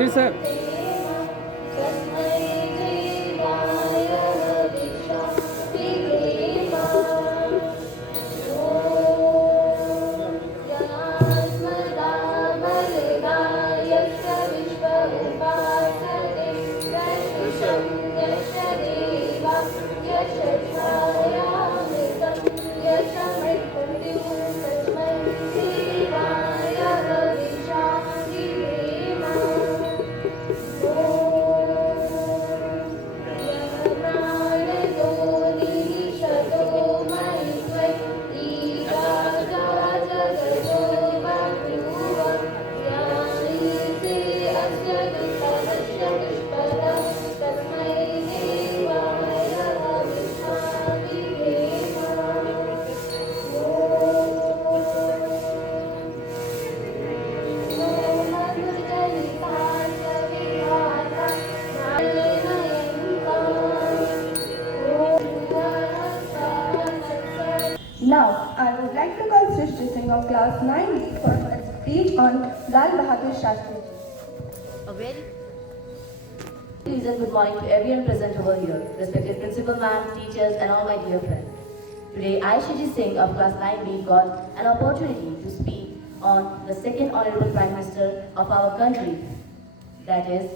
Ji sir. Now, I would like to call Srishti Singh of class 9 for her speech on Lal Bahadur Shastri. A very pleasant good morning to everyone present over here, respected principal ma'am, teachers and all my dear friends. Today, I, Shiji Singh of class 9B got an opportunity to speak on the second Honorable Prime Minister of our country, that is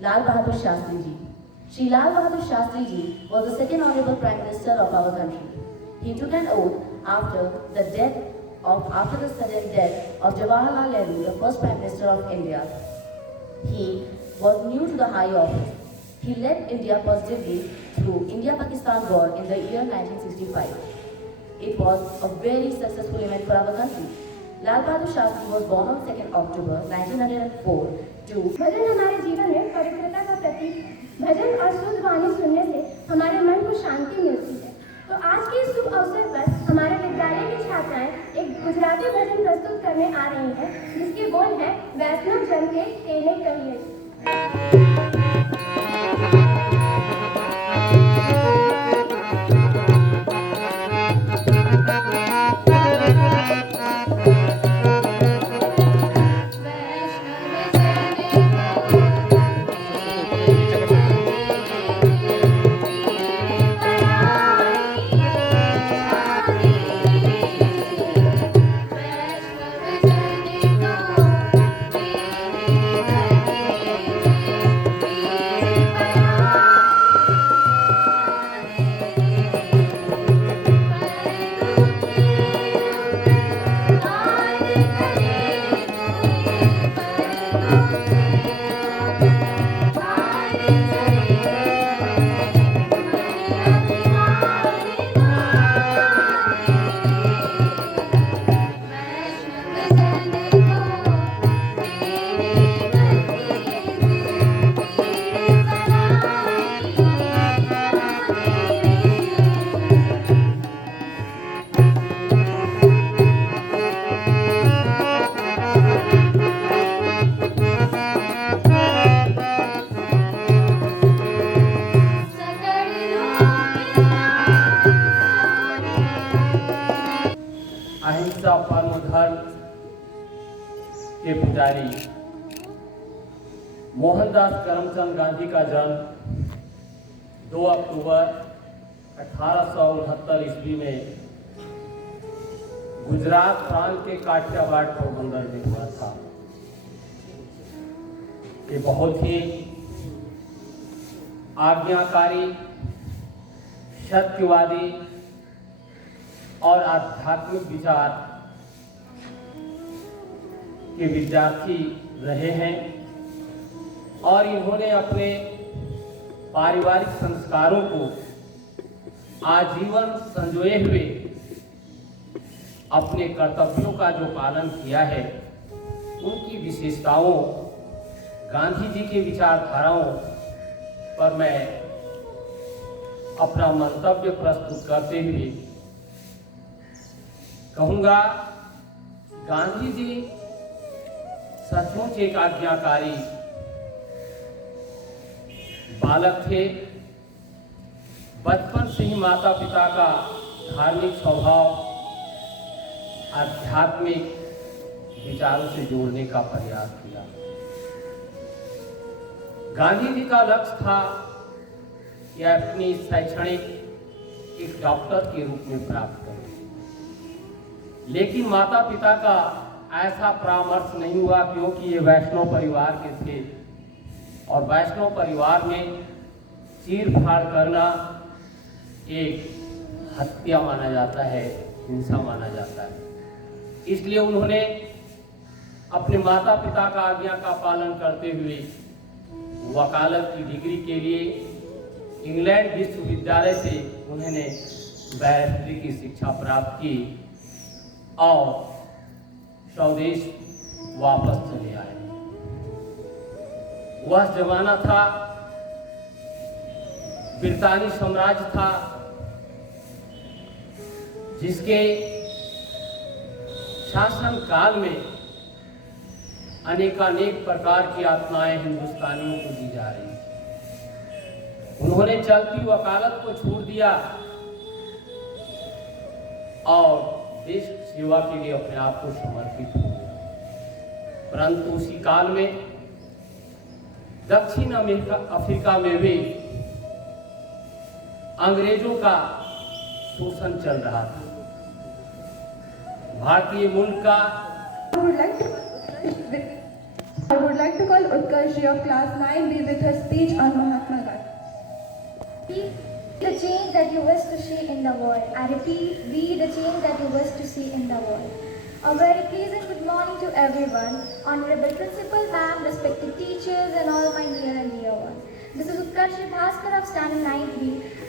Lal Bahadur Shastri Ji. Shri Lal Bahadur Shastri Ji was the second Honorable Prime Minister of our country. He took an oath after the sudden death of Jawaharlal Nehru, the first Prime Minister of India. He was new to the high office. He led India positively through India-Pakistan war in the year 1965. It was a very successful event for our country. Lal Bahadur Shastri was born on 2nd October 1904 to भजन हमारे जीवन में पवित्रता का प्रतीक है। भजन और शुद्ध वाणी सुनने से हमारे मन को शांति मिलती है। तो आज के इस शुभ अवसर पर हमारे विद्यालय की छात्राएं एक गुजराती भजन प्रस्तुत करने आ रही हैं, जिसके बोल हैं वैष्णव जन के तेने कहिए। अहिंसा परम धर्म के पुजारी मोहनदास करमचंद गांधी का जन्म 2 अक्टूबर 1869 ईस्वी में गुजरात प्रांत के काठियावाड़ पोरबंदर में हुआ था। ये बहुत ही आज्ञाकारी, सत्यवादी और आध्यात्मिक विचार के विद्यार्थी रहे हैं और इन्होंने अपने पारिवारिक संस्कारों को आजीवन संजोए हुए अपने कर्तव्यों का जो पालन किया है, उनकी विशेषताओं, गांधी जी के विचारधाराओं पर मैं अपना मंतव्य प्रस्तुत करते हुए कहूँगा, गांधी जी सचमुच एक आज्ञाकारी बालक थे। बचपन से ही माता पिता का धार्मिक स्वभाव आध्यात्मिक विचारों से जोड़ने का प्रयास किया। गांधी जी का लक्ष्य था कि अपनी शैक्षणिक एक डॉक्टर के रूप में प्राप्त करें, लेकिन माता पिता का ऐसा परामर्श नहीं हुआ, क्योंकि ये वैष्णव परिवार के थे और वैष्णव परिवार में चीर-फाड़ करना एक हत्या माना जाता है, हिंसा माना जाता है। इसलिए उन्होंने अपने माता पिता का आज्ञा का पालन करते हुए वकालत की डिग्री के लिए इंग्लैंड विश्वविद्यालय से उन्होंने बैरिस्ट्री की शिक्षा प्राप्त की और स्वदेश वापस चले आए। वह जमाना था, ब्रितानी साम्राज्य था, जिसके शासन काल में अनेकानेक प्रकार की आत्माएं हिंदुस्तानियों को दी जा रही थी। उन्होंने चलती वकालत को छोड़ दिया और देश सेवा के लिए अपने आप को समर्पित हो गया। परंतु उसी काल में दक्षिण अफ्रीका में भी अंग्रेजों का शोषण चल रहा था। भारतीय मुल्क का I would like to call Utkarsh of class 9B with her speech on Mahatma Gandhi. Be the change that you wish to see in the world. I repeat, be the change that you wish to see in the world. A very pleasant good morning to everyone, honorable principal ma'am, respected teachers and all my near and dear ones. This is Utkarsh Bhaskar of standard 9B,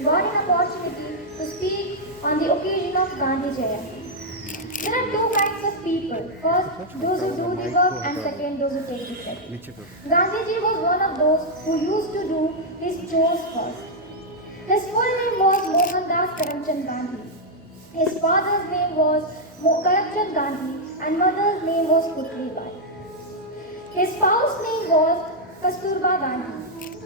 got an opportunity to speak on the occasion of Gandhi Jayanti. There are two kinds of people. First, those who do the work, and second, those who take the credit. Gandhiji was one of those who used to do his chores first. His full name was Mohandas Karamchand Gandhi. His father's name was Karamchand Gandhi and mother's name was Putli Bai. His spouse's name was Kasturba Gandhi.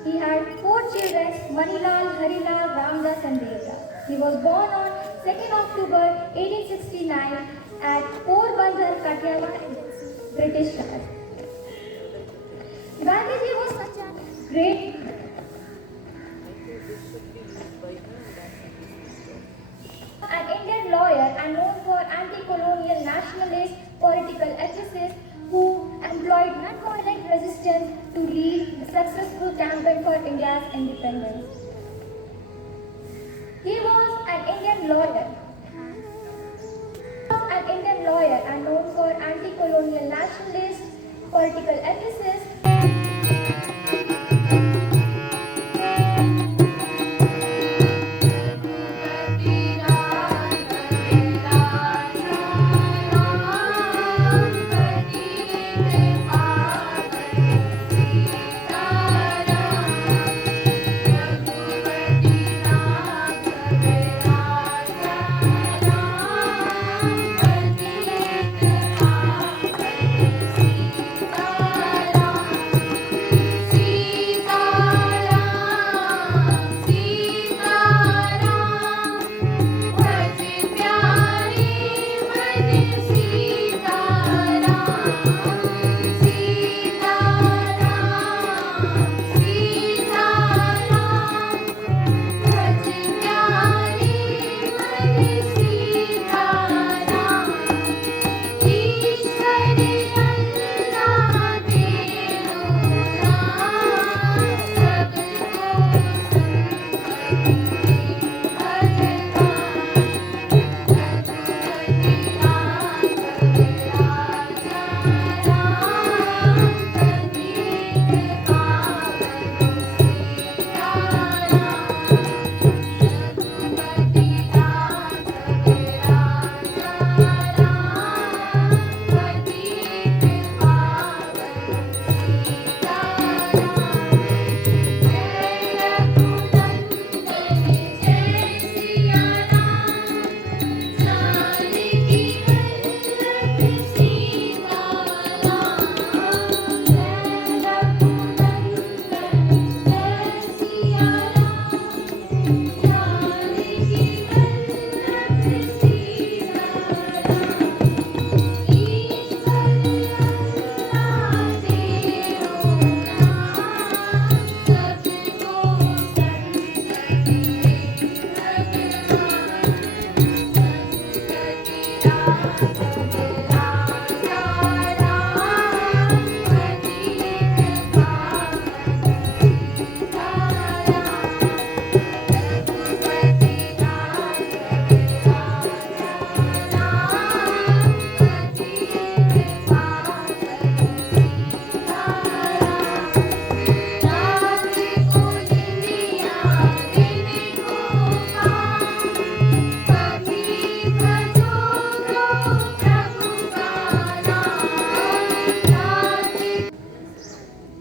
He had 4 children, Manilal, Harilal, Ramdas and Devdas. He was born on 2nd October 1869 at Porbandar, Kathiawar, British Raj. Gandhiji was such a great an Indian lawyer and known for anti-colonial nationalist political ethicists who employed non-violent resistance to lead the successful campaign for India's independence. He was an Indian lawyer. And known for anti-colonial nationalist political ethicists.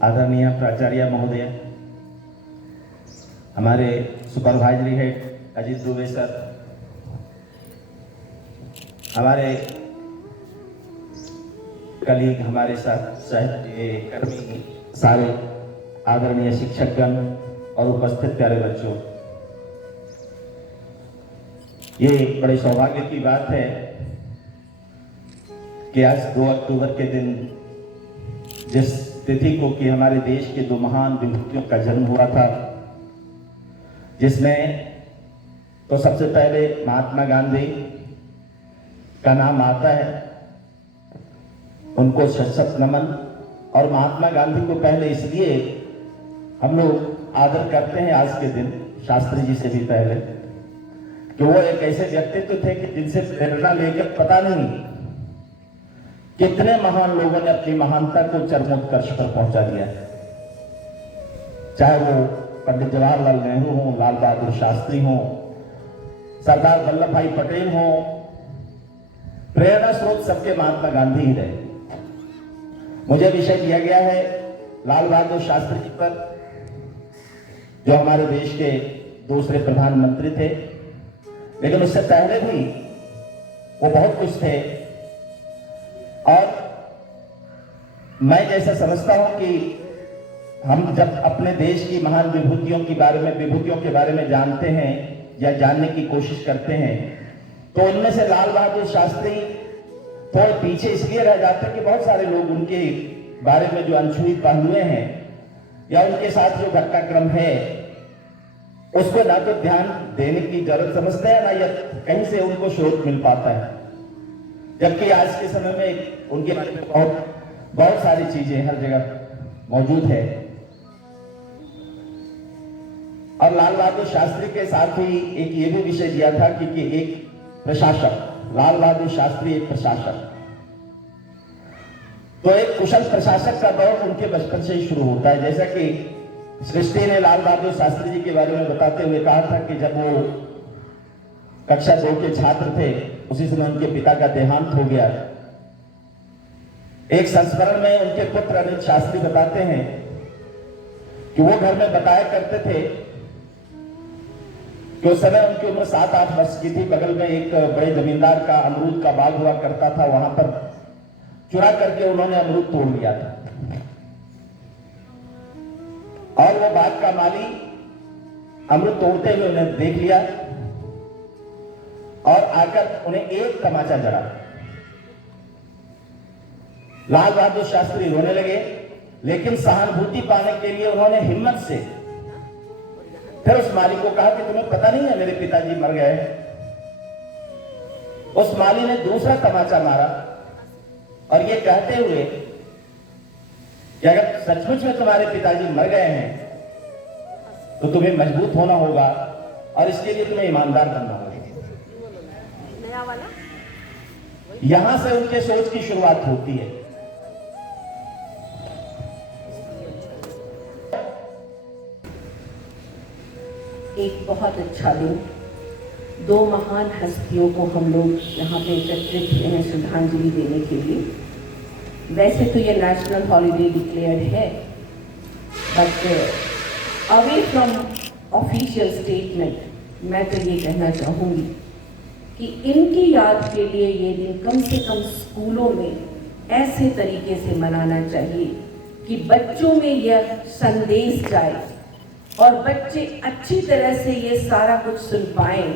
आदरणीय प्राचार्य महोदय, हमारे supervisory head Ajit Dubey sir, हमारे colleague, हमारे साथ सहकर्मी सारे आदरणीय शिक्षकगण और उपस्थित प्यारे बच्चों, ये बड़े सौभाग्य की बात है कि आज 2 अक्टूबर के दिन जिस तिथि को कि हमारे देश के 2 महान विभूतियों का जन्म हुआ था, जिसमें तो सबसे पहले महात्मा गांधी का नाम आता है, उनको शत नमन। और महात्मा गांधी को पहले इसलिए हम लोग आदर करते हैं आज के दिन, शास्त्री जी से भी पहले, कि वो एक ऐसे व्यक्तित्व थे कि जिनसे प्रेरणा लेकर पता नहीं कितने महान लोगों ने अपनी महानता को चरमोत्कर्ष पर पहुंचा दिया है। चाहे वो पंडित जवाहरलाल नेहरू हो, लाल बहादुर शास्त्री हो, सरदार वल्लभ भाई पटेल हो, प्रेरणा स्रोत सबके महात्मा गांधी ही रहे। मुझे विषय दिया गया है लाल बहादुर शास्त्री जी पर, जो हमारे देश के दूसरे प्रधानमंत्री थे, लेकिन उससे पहले भी वो बहुत कुछ थे। और मैं जैसा समझता हूं कि हम जब अपने देश की महान विभूतियों के बारे में जानते हैं या जानने की कोशिश करते हैं, तो इनमें से लाल बहादुर शास्त्री थोड़े पीछे इसलिए रह जाते हैं कि बहुत सारे लोग उनके बारे में जो अनछुई पहलुए हैं या उनके साथ जो घटनाक्रम है उसको ना तो ध्यान देने की जरूरत समझते हैं, ना या कहीं से उनको स्रोत मिल पाता है। जबकि आज के समय में उनके बारे में बहुत सारी चीजें हर जगह मौजूद है। और लाल बहादुर शास्त्री के साथ ही एक ये भी विषय दिया था कि एक प्रशासक, लाल बहादुर शास्त्री एक प्रशासक, तो एक कुशल प्रशासक का दौर उनके बचपन से ही शुरू होता है। जैसा कि सृष्टि ने लाल बहादुर शास्त्री जी के बारे में बताते हुए कहा था कि जब वो कक्षा 2 के छात्र थे, उसी समय उनके पिता का देहांत हो गया। एक संस्मरण में उनके पुत्र अनिल शास्त्री बताते हैं कि वो घर में बताया करते थे कि उस समय उनकी उम्र 7-8 वर्ष की थी। बगल में एक बड़े जमींदार का अमरूद का बाग हुआ करता था, वहां पर चुरा करके उन्होंने अमरूद तोड़ लिया था। और वो बाग का माली अमरूद तोड़ते हुए उन्हें देख लिया और आकर उन्हें एक तमाचा जड़ा। लाल बहादुर शास्त्री रोने लगे, लेकिन सहानुभूति पाने के लिए उन्होंने हिम्मत से फिर उस माली को कहा कि तुम्हें पता नहीं है मेरे पिताजी मर गए। उस माली ने दूसरा तमाचा मारा और ये कहते हुए कि अगर सचमुच में तुम्हारे पिताजी मर गए हैं तो तुम्हें मजबूत होना होगा और इसके लिए तुम्हें ईमानदार बनना होगा। यहां से उनके सोच की शुरुआत होती है। एक बहुत अच्छा दिन, 2 महान हस्तियों को हम लोग यहाँ पे एकत्रित हुए हैं श्रद्धांजलि देने के लिए। वैसे तो ये नेशनल हॉलीडे डिक्लेयर्ड है, but away from official statement मैं तो ये कहना चाहूँगी कि इनकी याद के लिए ये दिन कम से कम स्कूलों में ऐसे तरीके से मनाना चाहिए कि बच्चों में यह संदेश जाए और बच्चे अच्छी तरह से ये सारा कुछ सुन पाएं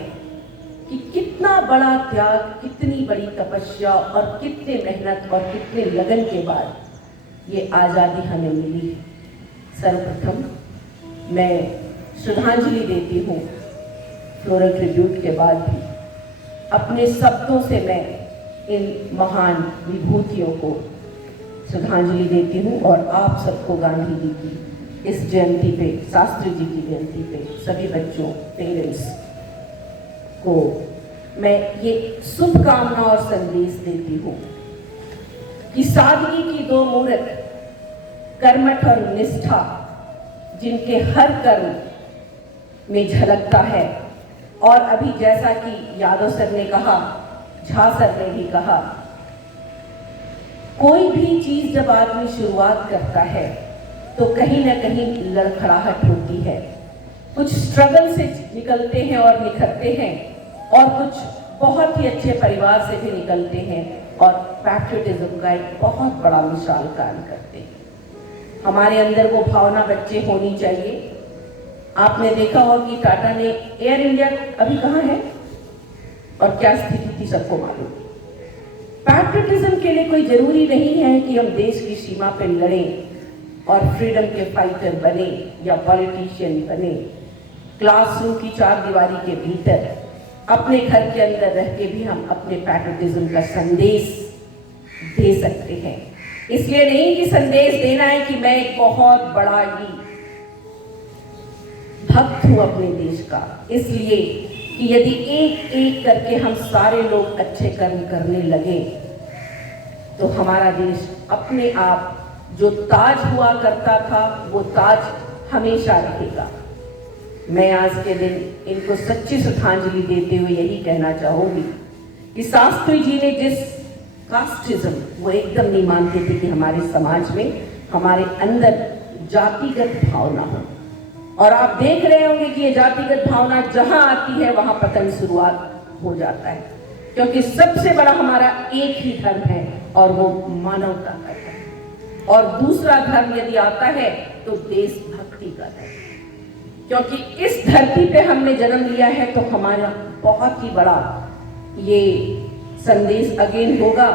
कि कितना बड़ा त्याग, कितनी बड़ी तपस्या और कितने मेहनत और कितने लगन के बाद ये आज़ादी हमें मिली है। सर्वप्रथम मैं श्रद्धांजलि देती हूँ, फ्लोरल ट्रिब्यूट के बाद भी अपने शब्दों से मैं इन महान विभूतियों को श्रद्धांजलि देती हूँ और आप सबको गांधी जी की इस जयंती पे, शास्त्री जी की जयंती पे, सभी बच्चों, पेरेंट्स को मैं ये शुभकामना और संदेश देती हूँ कि सादगी की 2 मूर्त, कर्मठ और निष्ठा, जिनके हर कर्म में झलकता है। और अभी जैसा कि यादव सर ने कहा, झा सर ने भी कहा, कोई भी चीज जब आदमी शुरुआत करता है तो कहीं ना कहीं लड़खड़ाहट होती है। कुछ स्ट्रगल से निकलते हैं और निखरते हैं, और कुछ बहुत ही अच्छे परिवार से भी निकलते हैं और पैट्रियटिज्म का एक बहुत बड़ा मिसाल कायम करते हैं। हमारे अंदर वो भावना बच्चे होनी चाहिए। आपने देखा होगा कि टाटा ने एयर इंडिया अभी कहाँ है और क्या स्थिति थी, सबको मालूम। पैट्रियटिज्म के लिए कोई जरूरी नहीं है कि हम देश की सीमा पे लड़ें और फ्रीडम के फाइटर बने या पॉलिटिशियन बने। क्लासरूम की चार दीवारी के भीतर अपने घर के अंदर रह के भी हम अपने पैट्रियटिज्म का संदेश दे सकते हैं। इसलिए नहीं कि संदेश देना है कि मैं एक बहुत बड़ा ही भक्त हूं अपने देश का, इसलिए कि यदि एक एक करके हम सारे लोग अच्छे कर्म करने लगे तो हमारा देश अपने आप जो ताज हुआ करता था वो ताज हमेशा रहेगा। मैं आज के दिन इनको सच्ची श्रद्धांजलि देते हुए यही कहना चाहूंगी कि शास्त्री जी ने जिस कास्टिज्म, वो एकदम नहीं मानते थे कि हमारे समाज में, हमारे अंदर जातिगत भावना हो। और आप देख रहे होंगे कि ये जातिगत भावना जहां आती है वहां पतन शुरुआत हो जाता है, क्योंकि सबसे बड़ा हमारा एक ही धर्म है और वो मानवता का धर्म। और दूसरा धर्म यदि आता है तो देशभक्ति का धर्म, क्योंकि इस धरती पे हमने जन्म लिया है तो हमारा बहुत ही बड़ा ये संदेश अगेन होगा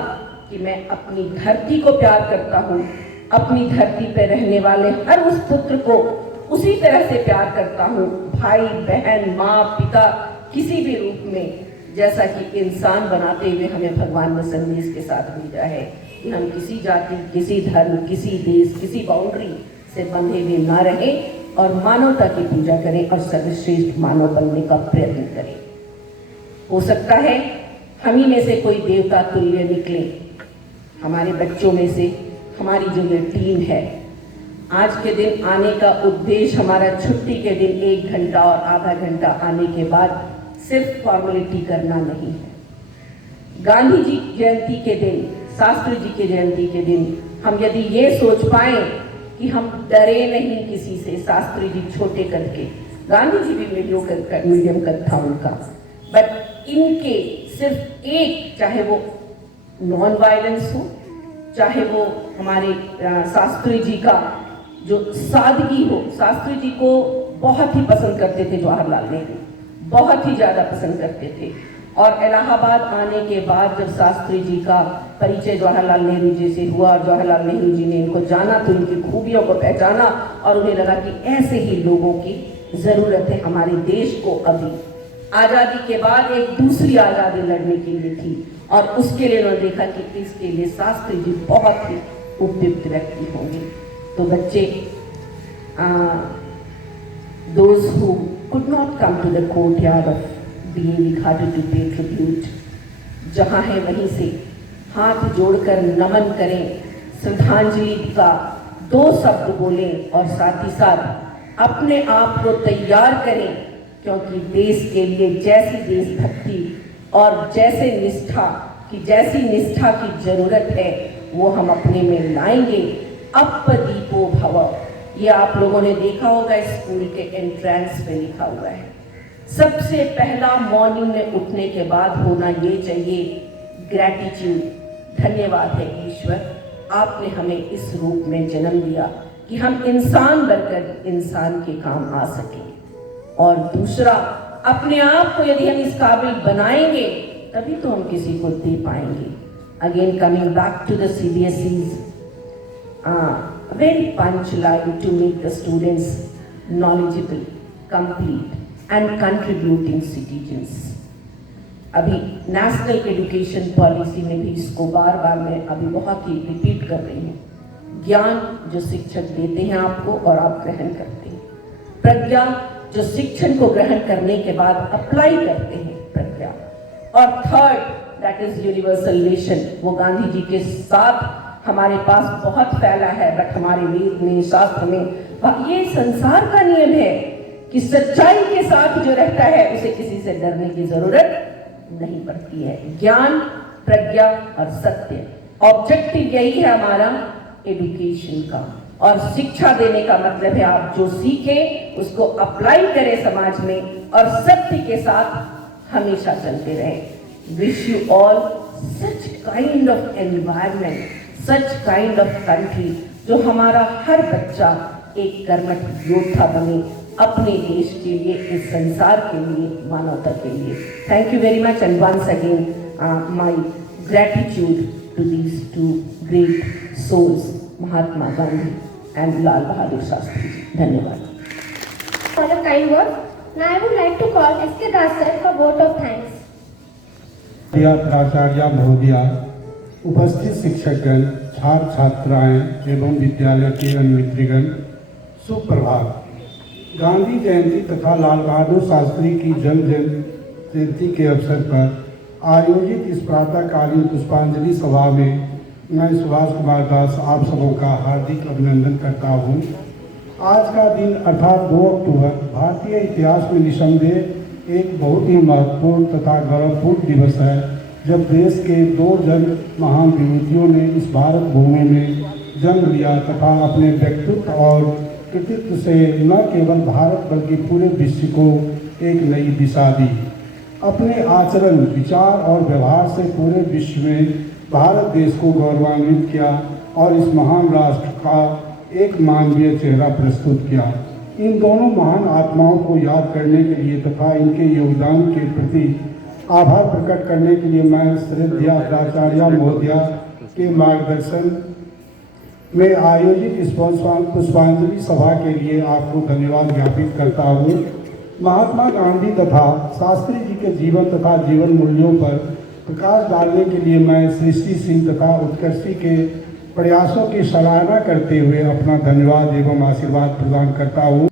कि मैं अपनी धरती को प्यार करता हूँ, अपनी धरती पे रहने वाले हर उस पुत्र को उसी तरह से प्यार करता हूँ, भाई बहन माँ पिता किसी भी रूप में, जैसा कि इंसान बनाते हुए हमें भगवान ने संदेश के साथ भेजा है कि हम किसी जाति, किसी धर्म, किसी देश, किसी बाउंड्री से बंधे हुए ना रहें और मानवता की पूजा करें और सर्वश्रेष्ठ मानव बनने का प्रयत्न करें। हो सकता है हम ही में से कोई देवता तुल्य निकले, हमारे बच्चों में से। हमारी जो ये टीम है, आज के दिन आने का उद्देश्य हमारा छुट्टी के दिन 1 घंटा और आधा घंटा आने के बाद सिर्फ फॉर्मेलिटी करना नहीं है। गांधी जी जयंती के दिन, शास्त्री जी के जयंती के दिन हम यदि ये सोच पाए कि हम डरे नहीं किसी से, शास्त्री जी छोटे कद के, गांधी जी भी मीडियम कद था उनका, बट इनके सिर्फ एक, चाहे वो नॉन वायलेंस हो, चाहे वो हमारे शास्त्री जी का जो सादगी हो। शास्त्री जी को बहुत ही पसंद करते थे जवाहरलाल नेहरू, बहुत ही ज़्यादा पसंद करते थे। और इलाहाबाद आने के बाद जब शास्त्री जी का परिचय जवाहरलाल नेहरू जी से हुआ और जवाहरलाल नेहरू जी ने इनको जाना तो इनकी खूबियों को पहचाना और उन्हें लगा कि ऐसे ही लोगों की ज़रूरत है हमारे देश को। अभी आज़ादी के बाद एक दूसरी आज़ादी लड़ने के लिए थी और उसके लिए उन्होंने देखा कि इसके लिए शास्त्री जी बहुत ही उपयुक्त व्यक्ति होंगे। तो बच्चे, those who could not come to the courtyard of DAV Ghati to pay tribute, जहाँ है वहीं से हाथ जोड़कर नमन करें, श्रद्धांजलि का 2 शब्द बोलें और साथ ही साथ अपने आप को तैयार करें, क्योंकि देश के लिए जैसी देशभक्ति और जैसी निष्ठा की जरूरत है वो हम अपने में लाएंगे। अपदीपो भव, ये आप लोगों ने देखा होगा स्कूल के एंट्रेंस पे लिखा हुआ है। सबसे पहला मॉर्निंग में उठने के बाद होना ये चाहिए ग्रैटिट्यूड, धन्यवाद है ईश्वर, आपने हमें इस रूप में जन्म दिया कि हम इंसान बनकर इंसान के काम आ सकें। और दूसरा, अपने आप को यदि हम इस काबिल बनाएंगे तभी तो हम किसी को दे पाएंगे। Again coming back to the CBSE's very punch line to make the students knowledgeable, complete and contributing citizens. अभी नेशनल एजुकेशन पॉलिसी में भी इसको बार बार मैं अभी बहुत ही रिपीट कर रही हूँ। ज्ञान जो शिक्षक देते हैं आपको और आप ग्रहण करते हैं, प्रज्ञा जो शिक्षण को ग्रहण करने के बाद अप्लाई करते हैं प्रज्ञा, और third that is universal nation, वो गांधी जी के साथ हमारे पास बहुत फैला है, बट हमारे वेद में, शास्त्र में ये संसार का नियम है कि सच्चाई के साथ जो रहता है उसे किसी से डरने की जरूरत नहीं पड़ती है। ज्ञान, प्रज्ञा और सत्य, ऑब्जेक्टिव यही है हमारा एजुकेशन का। और शिक्षा देने का मतलब है आप जो सीखे उसको अप्लाई करें समाज में और सत्य के साथ हमेशा चलते रहें। Wish you all such kind of environment, such kind of country, जो हमारा हर बच्चा एक कर्मठ योद्धा बने अपने देश के लिए, इस संसार के लिए, मानवता के लिए। Thank you very much and once again my gratitude to these two great souls, Mahatma Gandhi and Lal Bahadur Shastri. धन्यवाद। For the kind words, now I would like to call S.K. Das sir for vote of thanks. प्राचार्य महोदया, उपस्थित शिक्षकगण, छात्र छात्राएं एवं विद्यालय के अन्य मित्रगण, सुप्रभात। गांधी जयंती तथा लाल बहादुर शास्त्री की जन्म जयंती के अवसर पर आयोजित इस प्रातःकालीन पुष्पांजलि सभा में मैं सुभाष कुमार दास आप सबों का हार्दिक अभिनंदन करता हूं। आज का दिन अर्थात 2 अक्टूबर भारतीय इतिहास में निसंदेह एक बहुत ही महत्वपूर्ण तथा गौरवपूर्ण दिवस है, जब देश के 2 जन महान विभूतियों ने इस भारत भूमि में जन्म लिया तथा अपने व्यक्तित्व और कृतित्व से न केवल भारत बल्कि पूरे विश्व को एक नई दिशा दी। अपने आचरण, विचार और व्यवहार से पूरे विश्व में भारत देश को गौरवान्वित किया और इस महान राष्ट्र का एक मानवीय चेहरा प्रस्तुत किया। इन दोनों महान आत्माओं को याद करने के लिए तथा इनके योगदान के प्रति आभार प्रकट करने के लिए मैं श्रद्धेय प्राचार्य महोदया के मार्गदर्शन में आयोजित इस पुष्पांजलि सभा के लिए आपको धन्यवाद ज्ञापित करता हूँ। महात्मा गांधी तथा शास्त्री जी के जीवन तथा जीवन मूल्यों पर प्रकाश डालने के लिए मैं सृष्टि सिंह तथा उत्कर्षी के प्रयासों की सराहना करते हुए अपना धन्यवाद एवं आशीर्वाद प्रदान करता हूँ।